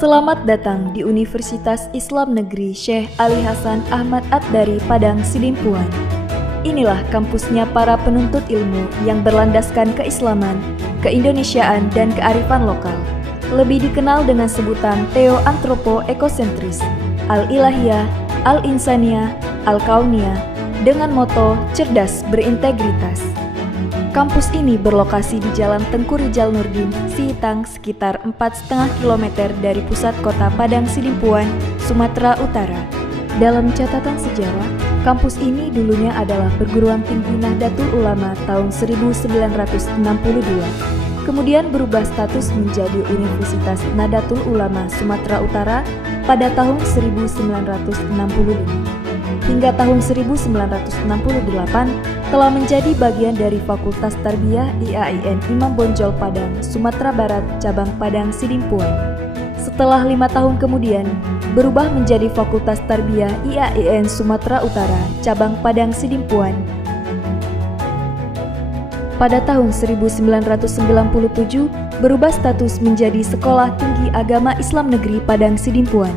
Selamat datang di Universitas Islam Negeri Syekh Ali Hasan Ahmad At-Dari Padang Sidimpuan. Inilah kampusnya para penuntut ilmu yang berlandaskan keislaman, keindonesiaan, dan kearifan lokal. Lebih dikenal dengan sebutan Theo-Antropo-Ekosentris, Al-Ilahiyah, Al-Insaniyah, Al-Kauniyah, dengan moto cerdas berintegritas. Kampus ini berlokasi di Jalan Tengku Rijal Nurdin, Sihitang, sekitar 4,5 km dari pusat kota Padang Sidimpuan, Sumatera Utara. Dalam catatan sejarah, kampus ini dulunya adalah perguruan tinggi Nahdlatul Ulama tahun 1962, kemudian berubah status menjadi Universitas Nahdlatul Ulama Sumatera Utara pada tahun 1965. Hingga tahun 1968 telah menjadi bagian dari Fakultas Tarbiyah IAIN Imam Bonjol Padang, Sumatera Barat, cabang Padang Sidimpuan. Setelah 5 tahun kemudian, berubah menjadi Fakultas Tarbiyah IAIN Sumatera Utara, cabang Padang Sidimpuan. Pada tahun 1997, berubah status menjadi Sekolah Tinggi Agama Islam Negeri Padang Sidimpuan.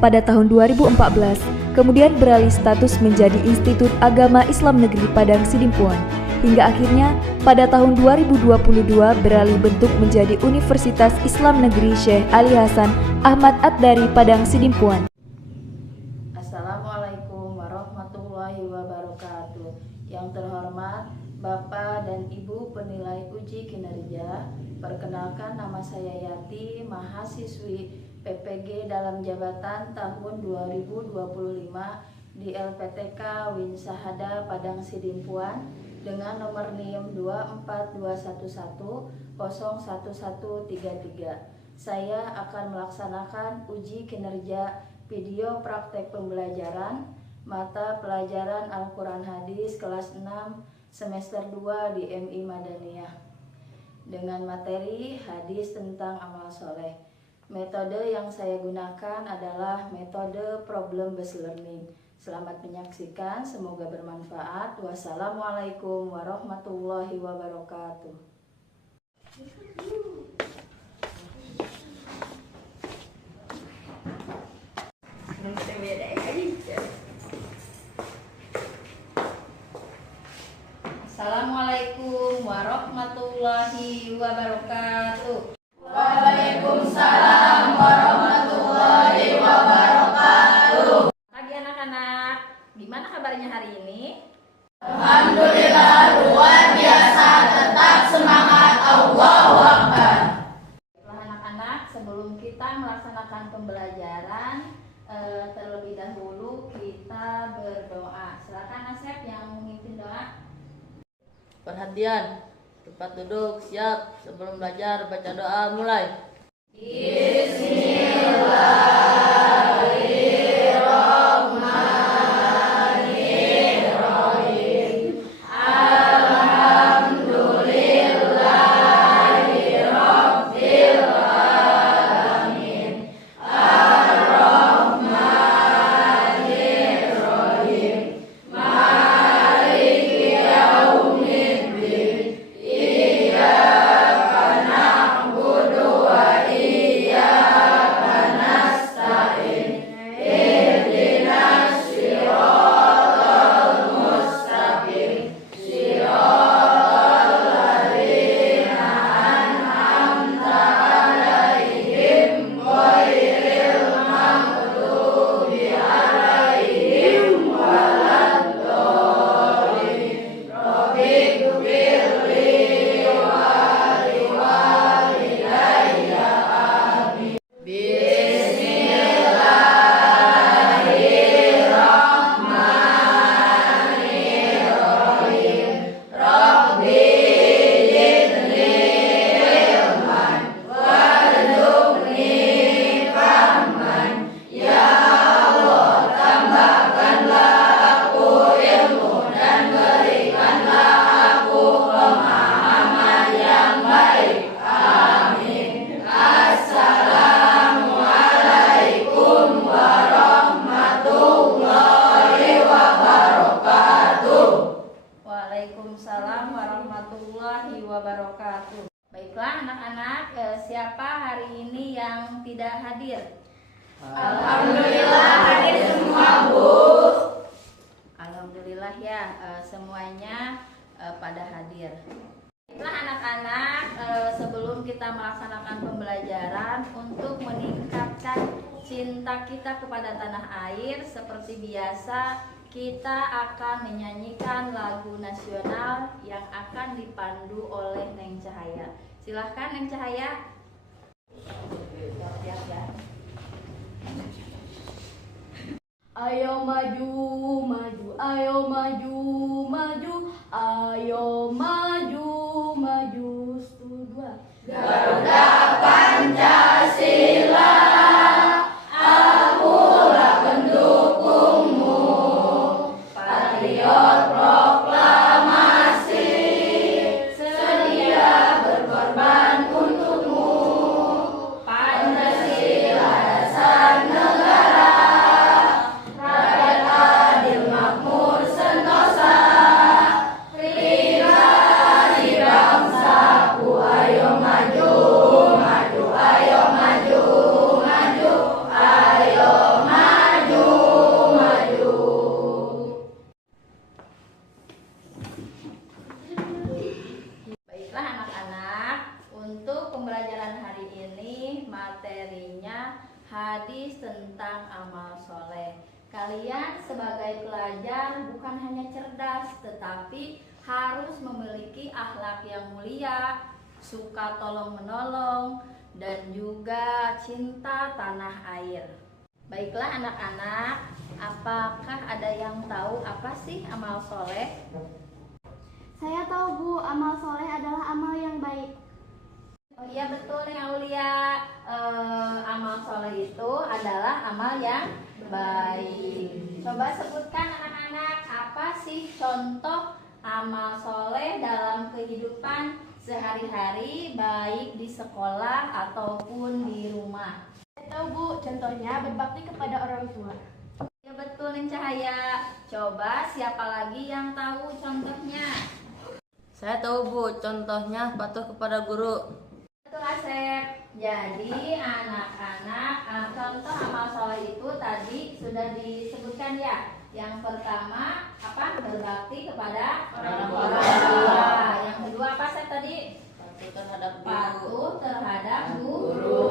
Pada tahun 2014, kemudian beralih status menjadi Institut Agama Islam Negeri Padang Sidimpuan, hingga akhirnya pada tahun 2022 beralih bentuk menjadi Universitas Islam Negeri Syekh Ali Hasan Ahmad At-Dari Padang Sidimpuan. Assalamualaikum warahmatullahi wabarakatuh. Yang terhormat Bapak dan Ibu penilai uji kinerja, perkenalkan nama saya Yati, mahasiswi PPG dalam jabatan tahun 2025 di LPTK Win Sahada Padang Sidimpuan dengan nomor NIM 24211011133. Saya akan melaksanakan uji kinerja video praktek pembelajaran mata pelajaran Al-Quran Hadis kelas 6 semester 2 di MI Madaniyah dengan materi hadis tentang amal soleh. Metode yang saya gunakan adalah metode problem based learning. Selamat menyaksikan, semoga bermanfaat. Wassalamualaikum warahmatullahi wabarakatuh. Assalamualaikum warahmatullahi wabarakatuh. Waalaikumsalam warahmatullahi wabarakatuh. Pagi anak-anak, gimana kabarnya hari ini? Alhamdulillah luar biasa, tetap semangat, Allahu Akbar. Anak-anak, sebelum kita melaksanakan pembelajaran, terlebih dahulu kita berdoa. Silakan Asep yang memimpin doa. Perhatian, tempat duduk, siap. Sebelum belajar, baca doa, mulai. Bismillahirrahmanirrahim. Alhamdulillahirabbil alamin. Ar-Rahmanir-Rahim. Maliki yaumiddin. Iyyaka na'budu wa iyyaka siapa hari ini yang tidak hadir? Alhamdulillah hadir semua, Bu. Alhamdulillah ya, semuanya pada hadir. Baiklah anak-anak, sebelum kita melaksanakan pembelajaran untuk meningkatkan cinta kita kepada tanah air, seperti biasa kita akan menyanyikan lagu nasional yang akan dipandu oleh Neng Cahaya. Silahkan Neng Cahaya. Ayo maju, maju, ayo maju, maju, ayo maju, maju. 1, 2. Garuda Pancasila, akulah pendukungmu, patriot proklamasi, sedia berkorban untukmu, Pancasila dasar negara, rakyat adil makmur sentosa, pribadi bangsaku, ayo maju, maju, ayo maju, maju, ayo maju, maju. Baiklah anak-anak, untuk pembelajaran hari ini materinya hadis tentang amal soleh. Kalian sebagai pelajar bukan hanya cerdas, tetapi harus memiliki akhlak yang mulia, suka tolong menolong, dan juga cinta tanah air. Baiklah anak-anak, apakah ada yang tahu apa sih amal soleh? Saya tahu, Bu, amal soleh adalah amal yang baik. Oh iya betul nih Aulia, amal soleh itu adalah amal yang baik. Coba sebutkan anak-anak, apa sih contoh amal soleh dalam kehidupan sehari-hari, baik di sekolah ataupun di rumah? Saya tahu, Bu, contohnya berbakti kepada orang tua. Ya betul nih Cahaya. Coba siapa lagi yang tahu contohnya? Saya tahu, Bu, contohnya patuh kepada guru. Betul Asep. Jadi anak-anak, contoh amal soleh itu tadi sudah disebutkan ya. Yang pertama apa? Berbakti kepada orang tua. Yang kedua apa Asep tadi? Patuh terhadap guru. Patuh terhadap guru.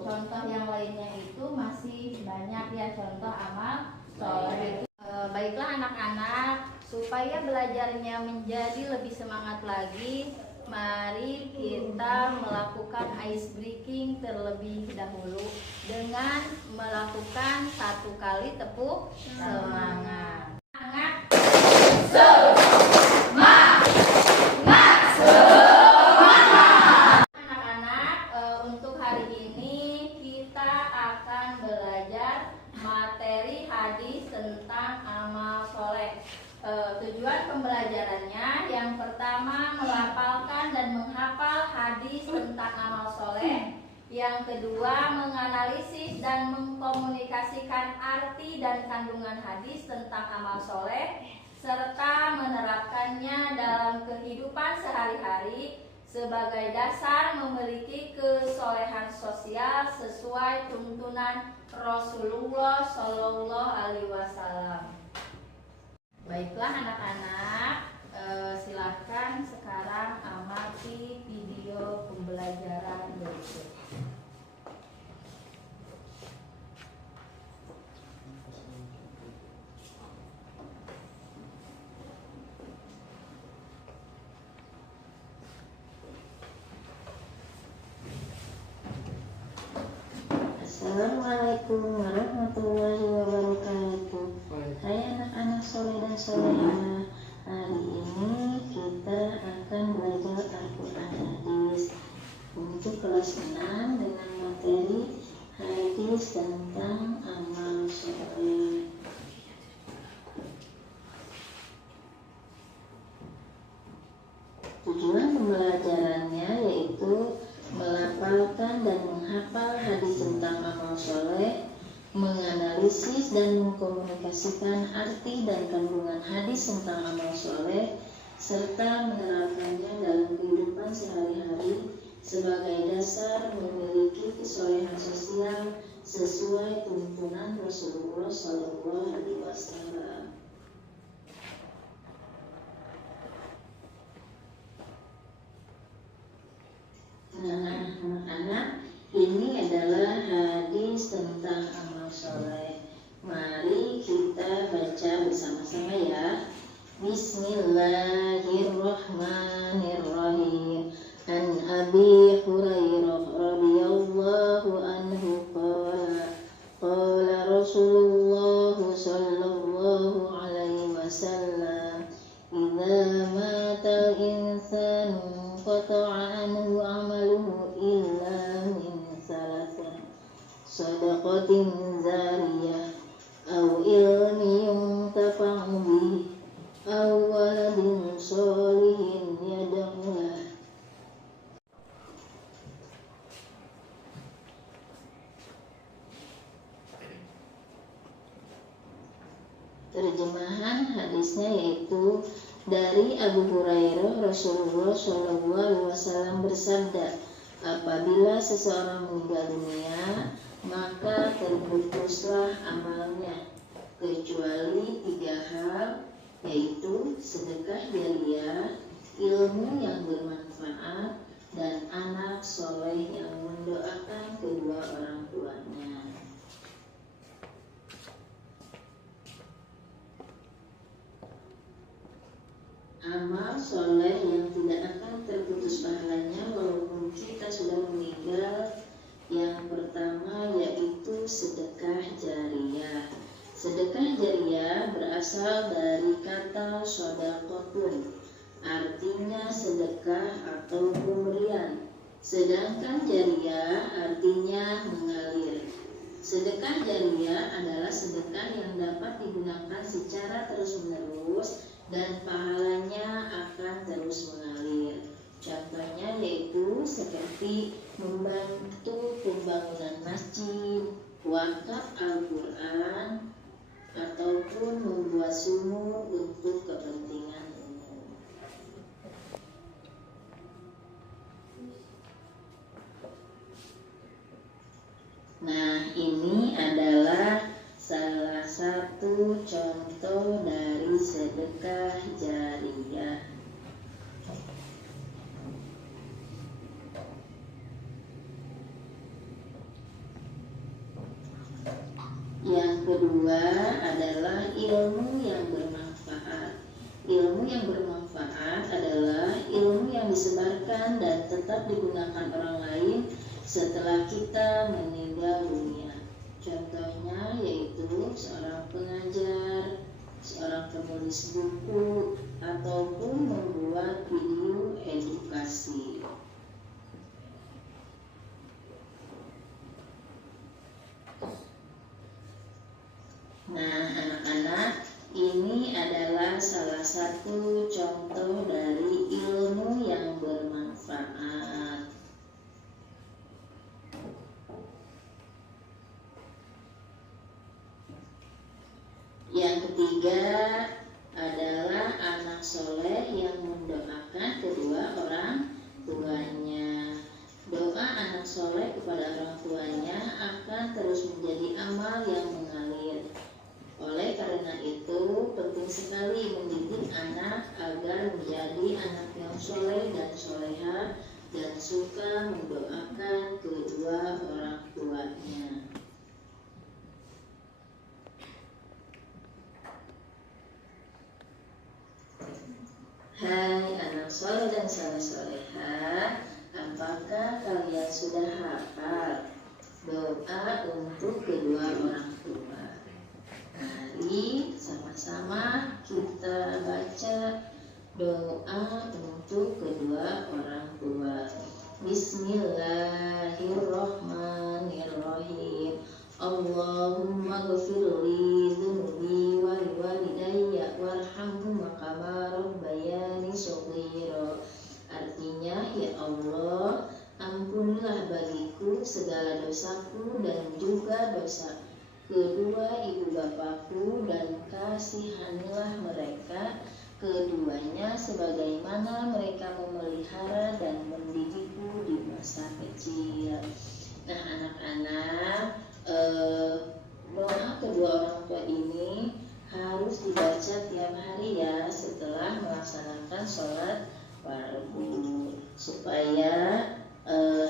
Contoh yang lainnya itu masih banyak ya contoh amal soleh. Baiklah anak-anak, supaya belajarnya menjadi lebih semangat lagi, mari kita melakukan ice breaking terlebih dahulu dengan melakukan 1 kali tepuk semangat. Anak-anak, untuk hari ini kita akan belajar materi hadis tentang amal soleh. Tujuan pembelajarannya yang pertama melafalkan dan menghafal hadis tentang amal soleh. Yang kedua menganalisis dan mengkomunikasikan arti dan kandungan hadis tentang amal soleh, serta menerapkannya dalam kehidupan sehari-hari sebagai dasar memiliki kesolehan sosial sesuai tuntunan Rasulullah Shallallahu Alaihi Wasallam. Baiklah anak-anak, silahkan sekarang amati video pembelajaran berikut. Assalamualaikum warahmatullahi wabarakatuh. Hai anak-anak soleh dan solehah, hari ini kita akan belajar Al-Quran hadis untuk kelas 6 dengan materi hadis tentang amal soleh. Tujuan pembelajarannya yaitu melafalkan dan menghafal hadis tentang amal soleh, menganalisis dan mengkomunikasikan arti dan kandungan hadis tentang amal soleh, serta menerapkannya dalam kehidupan sehari-hari sebagai dasar memiliki kesolehan sosial sesuai tuntunan Rasulullah SAW. Nah, anak-anak, ini adalah hadis tentang amal soleh. Mari kita baca bersama-sama ya. Bismillahirrahmanirrahim. An Abi Hurairah radhiyallahu anhu qala Rasulullah sallallahu alaihi wasallam, idza mata al-insanu qata'a anhu amaluhu illa min salasin, sadaqatin zariyah aw ilmin yuntafa'u bihi aw waladin sholihin yad'u lahu. Terjemahan hadisnya yaitu dari Abu Hurairah, Rasulullah SAW bersabda, apabila seseorang meninggal dunia, maka terputuslah amalnya, kecuali 3 hal, yaitu sedekah jariyah, ilmu yang bermanfaat, dan anak soleh yang mendoakan kedua orang tuanya. Amal soleh yang tidak akan terputus pahalanya walaupun kita sudah meninggal, yang pertama yaitu sedekah jariyah. Sedekah jariyah berasal dari kata shadaqatun, artinya sedekah atau pemberian, sedangkan jariyah artinya mengalir. Sedekah jariyah adalah sedekah yang dapat digunakan secara terus-menerus dan pahalanya akan terus mengalir. Contohnya yaitu seperti membantu pembangunan masjid, wakaf Al-Quran, ataupun membuat sumur untuk kepentingan umum. Nah, ini adalah salah satu contoh dari sedekah jariyah. Yang kedua adalah ilmu yang bermanfaat. Ilmu yang bermanfaat adalah ilmu yang disebarkan dan tetap digunakan orang lain setelah kita meninggal dunia. Contohnya yaitu seorang pengajar, seorang penulis buku, ataupun membuat video edukasi. Nah, anak-anak, ini adalah salah satu contoh dari ilmu yang bermanfaat. Yang ketiga adalah anak soleh yang mendoakan kedua orang tuanya. Doa anak soleh kepada orang tuanya akan terus menjadi amal yang mengalir. Oleh karena itu, penting sekali mendidik anak agar menjadi anak yang soleh dan soleha dan suka mendoakan kedua orang tuanya. Hai anak soleh dan soleha, apakah kalian sudah hafal doa untuk kedua orang tua? Mari sama-sama kita baca doa untuk kedua orang tua. Bismillahirrahmanirrahim. Allahumma ghfirli dhunubi wa liwalidayya warhamhuma kama rabbayani shaghira. Artinya, ya Allah, ampunilah bagiku segala dosaku dan juga dosa kedua ibu bapakku, dan kasihanilah mereka keduanya sebagaimana mereka memelihara dan mendidikku di masa masa kecil. Nah, anak-anak, doa kedua orang tua ini harus dibaca tiap hari ya setelah melaksanakan sholat fardu, supaya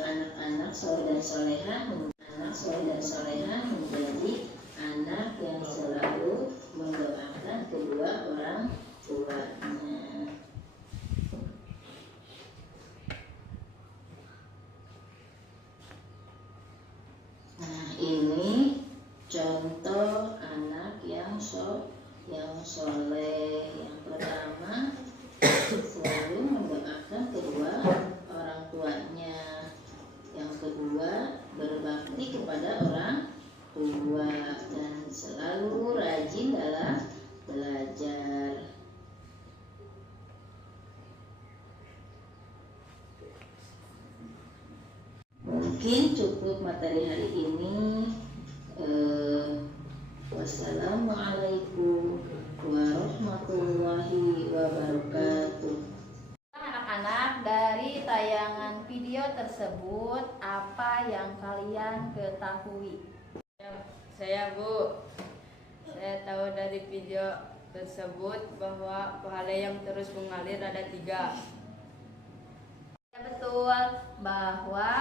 anak-anak soleh dan solehah menjadi anak yang selalu mendoakan kedua orang tuanya. Nah, ini contoh anak yang soleh. Yang pertama, selalu mendoakan kedua orang tuanya. Yang kedua, berbakti kepada orang tua dan selalu rajin dalam belajar. Mungkin cukup materi hari ini. Wassalamualaikum warahmatullahi wabarakatuh. Anak-anak, dari tayangan video tersebut apa yang kalian ketahui? Saya tahu dari video tersebut bahwa pahala yang terus mengalir ada 3. Betul, bahwa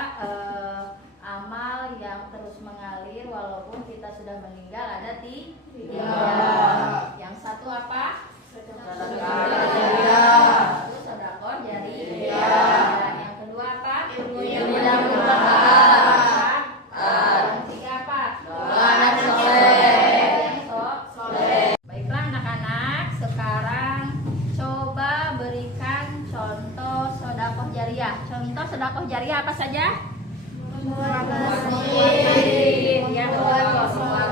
amal yang terus mengalir walaupun kita sudah meninggal ada 3. Yang satu apa? Sedekah jariyah. Satu sedekah jariyah. Yang kedua apa? Ilmu yang bermanfaat. Yang ketiga apa? Doa anak soleh. Baiklah anak-anak, sekarang coba berikan contoh sedekah jariyah. Contoh sedekah jariyah apa saja? Membuat masjid, yang kedua sholat,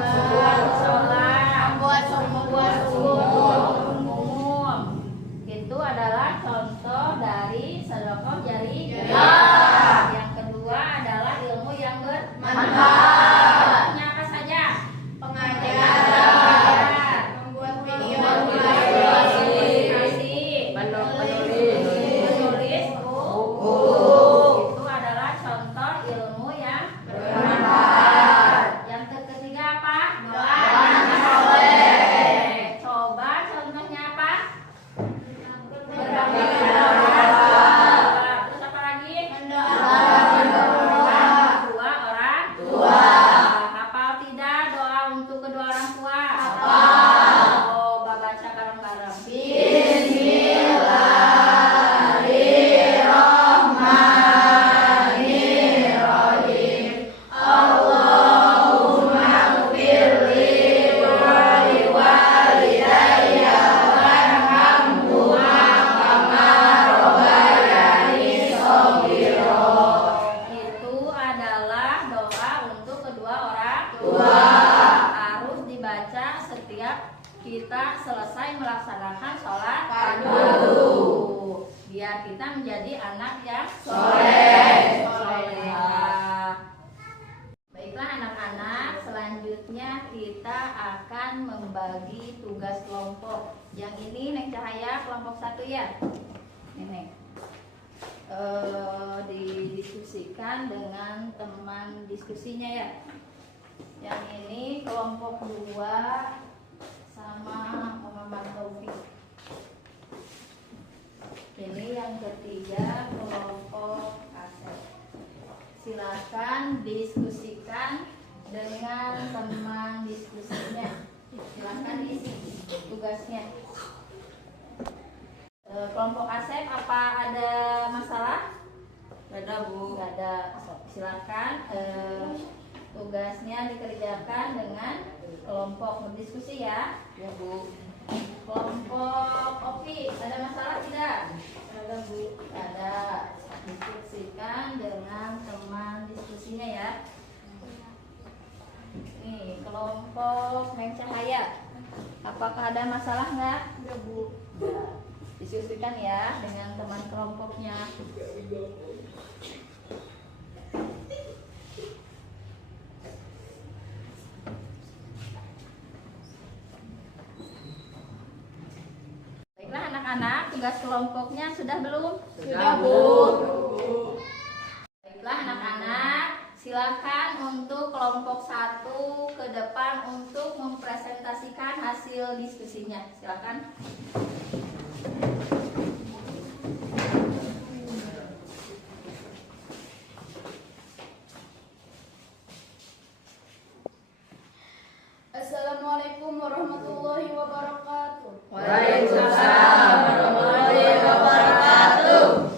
membuat umum. Itu adalah contoh dari sedekah jariyah. Yang kedua adalah ilmu yang bermanfaat. Contohnya apa saja? Pengajaran, membuat video, menulis buku. Itu adalah contoh ilmu yang bermanfaat. Yang ketiga apa? Doa anak soleh. Coba contohnya apa? Berbakti kepada orang tua. Terus apa lagi? mendoakan Kedua orang tua. Hafal tidak doa untuk kedua orang tua? Hafal. Coba baca bareng-bareng. Itu adalah doa untuk kedua orang tua. Harus dibaca setiap kita selesai melaksanakan sholat fardu, biar kita menjadi anak yang solehah. Baiklah anak-anak, selanjutnya kita akan membagi tugas kelompok. Yang ini Neng Cahaya kelompok 1 ya. Neng. Didiskusikan dengan teman diskusinya ya. Yang ini kelompok 2 sama Muhammad Taufik. Ini yang ketiga kelompok Asep. Silakan diskusikan dengan teman diskusinya. Silakan diisi tugasnya. Kelompok Asep, apa ada masalah? Gak ada, Bu. Gak ada. Silakan tugasnya dikerjakan dengan kelompok berdiskusi ya. Ya, Bu. Kelompok Opi, ada masalah tidak? Ada, Bu. Ada. Diskusikan dengan teman diskusinya ya. Nih, kelompok Neng Cahaya. Apakah ada masalah nggak? Ada, Bu. Ya. Diskusikan ya dengan teman kelompoknya. Baiklah anak-anak, tugas kelompoknya sudah belum? Sudah, Bu. Baiklah Silakan untuk kelompok 1 ke depan untuk mempresentasikan hasil diskusinya. Silakan. Assalamualaikum warahmatullahi wabarakatuh. Waalaikumsalam warahmatullahi wabarakatuh.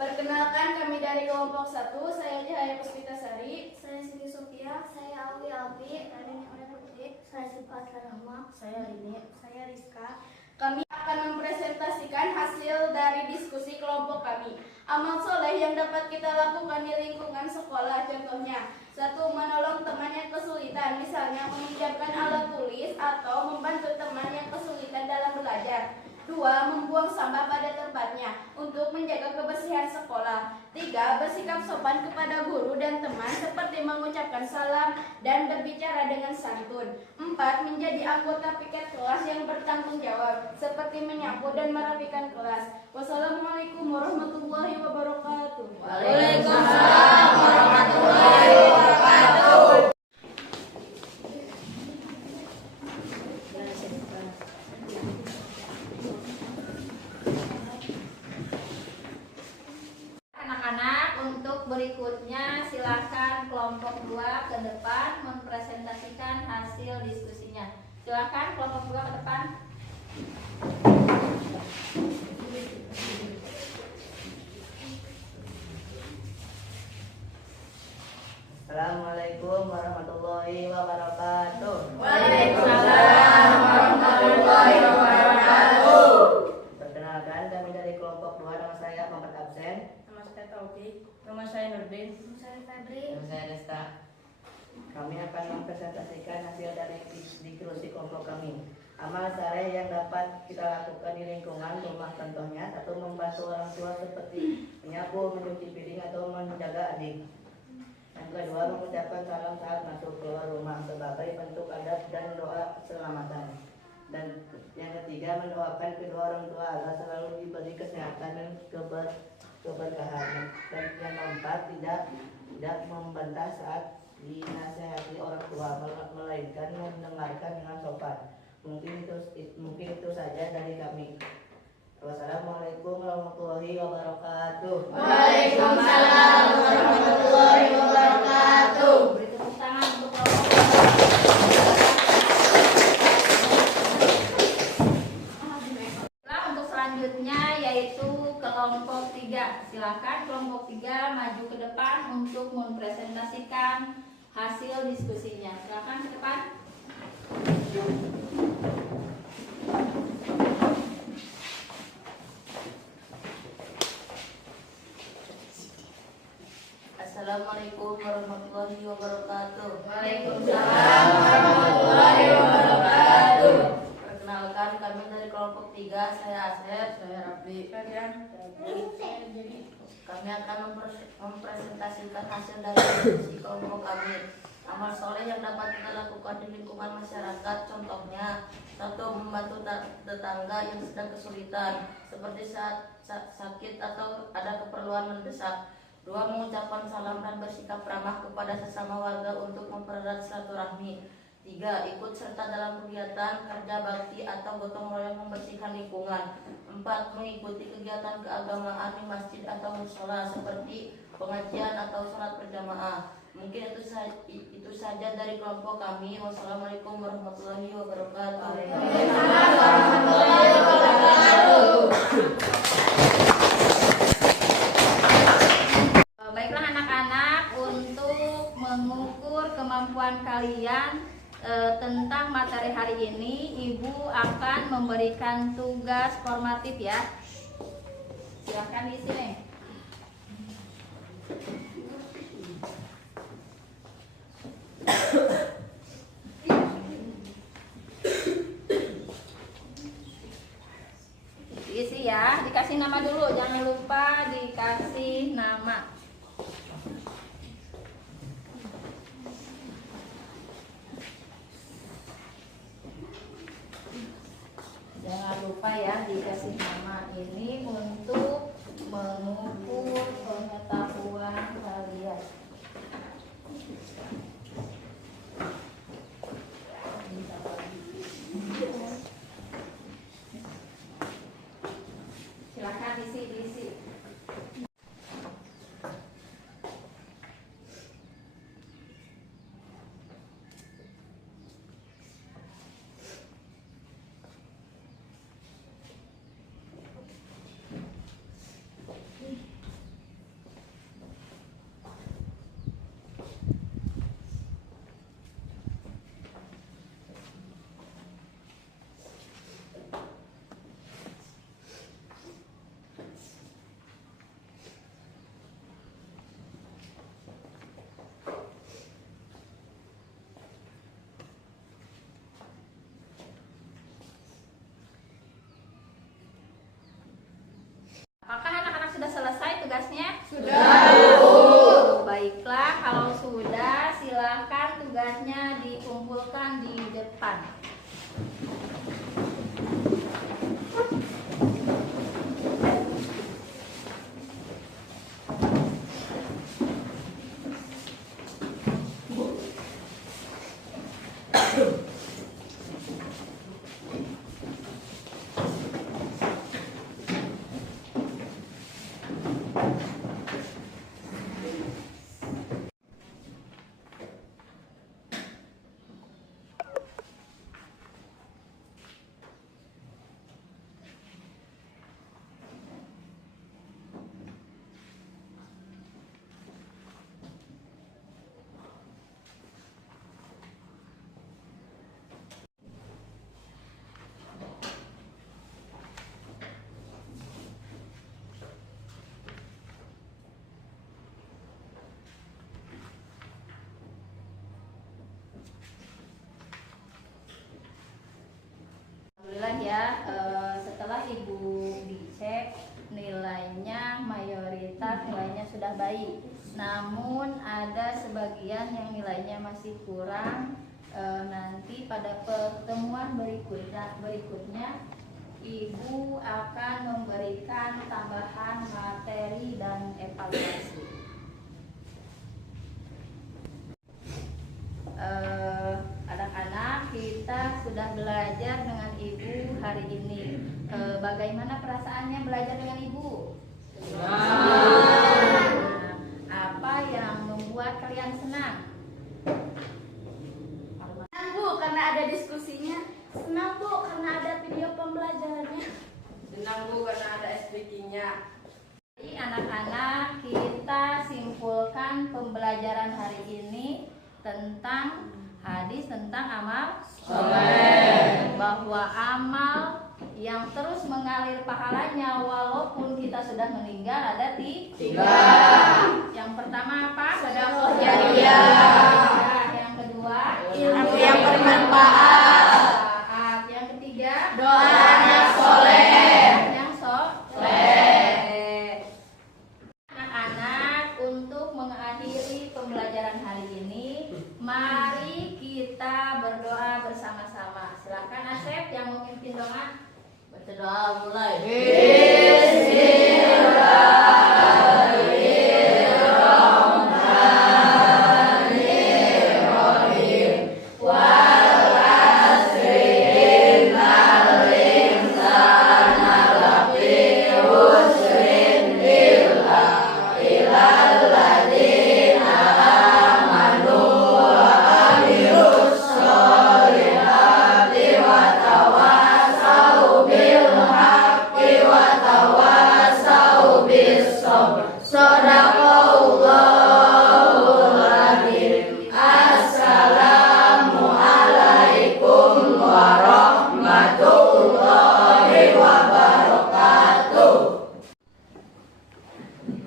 Perkenalkan, kami dari kelompok 1. Saya Cahaya Puspitasari. Saya Siti Sofia. Saya Alwi Alfi. Saya Rini Putri. Saya Sifat Rahma. Saya Rini. Saya Rizka. Kami akan mempresentasikan hasil dari diskusi kelompok kami. Amal soleh yang dapat kita lakukan di lingkungan sekolah, contohnya: 1. Menolong teman yang kesulitan, misalnya meminjamkan alat tulis atau membantu teman yang kesulitan dalam belajar. 2. Membuang sampah pada tempatnya untuk menjaga kebersihan sekolah. 3. Bersikap sopan kepada guru dan teman seperti mengucapkan salam dan berbicara dengan santun. 4. Menjadi anggota piket kelas yang bertanggung jawab seperti menyapu dan merapikan kelas. Wassalamualaikum warahmatullahi wabarakatuh. Waalaikumsalam warahmatullahi wabarakatuh. Anak-anak, untuk berikutnya silakan kelompok 2 ke depan mempresentasikan hasil diskusinya. Silakan kelompok 2 ke depan. Assalamualaikum warahmatullahi wabarakatuh. Waalaikumsalam warahmatullahi wabarakatuh. Perkenalkan, kami dari kelompok 2. Nama saya Muhammad Absen. Nama saya Taufik. Nama saya Nurdin. Saya Febri. Nama saya Desta. Kami akan mempresentasikan hasil dari diskusi kelompok kami. Amal saleh yang dapat kita lakukan di lingkungan rumah, contohnya: 1. Membantu orang tua seperti menyapu, mencuci piring, atau menjaga adik. Yang kedua, mengucapkan salam saat masuk keluar rumah sebagai bentuk adab dan doa keselamatan. Dan yang ketiga, mendoakan kedua orang tua agar selalu diberi kesehatan dan keberkahan. Dan yang keempat, tidak membantah saat dinasehati orang tua, melainkan mendengarkan dengan sopan. Mungkin itu saja dari kami. Wassalamualaikum warahmatullahi wabarakatuh. Waalaikumsalam warahmatullahi wabarakatuh. Beri tepuk tangan untuk kelompok. Untuk selanjutnya yaitu kelompok 3. Silakan kelompok 3 maju ke depan untuk mempresentasikan hasil diskusinya. Silakan ke depan. Assalamualaikum warahmatullahi wabarakatuh. Waalaikumsalam warahmatullahi wabarakatuh. Perkenalkan, kami dari kelompok 3. Saya Asep. Saya Rafli. Kami akan mempresentasikan hasil dari diskusi kelompok kami. Amal soleh yang dapat kita lakukan di lingkungan masyarakat, contohnya: 1. Membantu tetangga yang sedang kesulitan, seperti saat sakit atau ada keperluan mendesak. 2. Mengucapkan salam dan bersikap ramah kepada sesama warga untuk mempererat silaturahmi. 3. Ikut serta dalam kegiatan kerja bakti atau gotong royong membersihkan lingkungan. 4. Mengikuti kegiatan keagamaan di masjid atau musola seperti pengajian atau sholat berjamaah. Mungkin itu saja dari kelompok kami. Wassalamualaikum warahmatullahi wabarakatuh. Waalaikumsalam warahmatullahi wabarakatuh. Baiklah anak-anak, untuk mengukur kemampuan kalian tentang materi hari ini, Ibu akan memberikan tugas formatif ya. Silakan diisi nih. Diisi ya, dikasih nama dulu, jangan lupa dikasih nama. Jangan lupa ya dikasih nama, ini untuk mengukur pengetahuan kalian. tugasnya? Sudah, Bu. Baiklah, kalau sudah silakan tugasnya dikumpulkan di depan. Alhamdulillah ya, setelah Ibu dicek nilainya mayoritas nilainya sudah baik. Namun ada sebagian yang nilainya masih kurang. Nanti pada pertemuan berikutnya Ibu akan memberikan tambahan materi dan evaluasi. Anak-anak, kita sudah belajar dengan Ibu hari ini. Bagaimana perasaannya belajar dengan Ibu? Senang. Apa yang membuat kalian senang? Senang Bu, karena ada diskusinya. Senang Bu, karena ada video pembelajarannya. senang Bu karena ada SPK-nya. Jadi anak-anak, kita simpulkan pembelajaran hari ini tentang hadis tentang amal soleh, bahwa amal yang terus mengalir pahalanya walaupun kita sudah meninggal ada tiga. Yang pertama apa? Sedekah jariyah. Yang kedua Ilmu yang bermanfaat. Yang ketiga Doa anak soleh. Yang soleh. Anak-anak, untuk mengakhiri pembelajaran hari ini, mari kita berdoa bersama-sama. Silakan Asep yang memimpin doa. Baca doa mulai.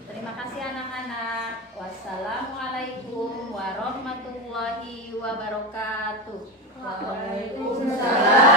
Terima kasih anak-anak. Wassalamualaikum warahmatullahi wabarakatuh. Waalaikumsalam.